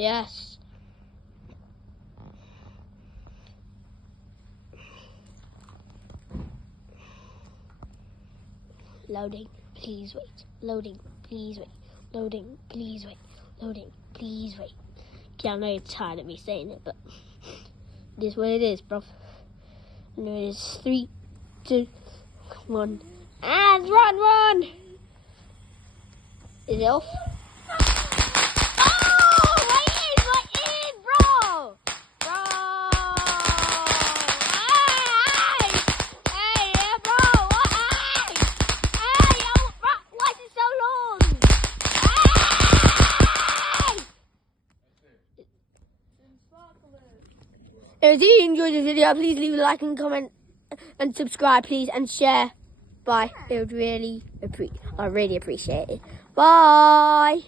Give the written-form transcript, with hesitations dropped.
Yes. Loading, please wait. Loading, please wait. Loading, please wait. Loading, please wait. Okay, I know you're tired of me saying it, but it is what it is, bruv. And it is 3, 2, 1, and run! Is it off? If you enjoyed the video, please leave a like and comment and subscribe, please, and share. Bye. I really appreciate it. Bye.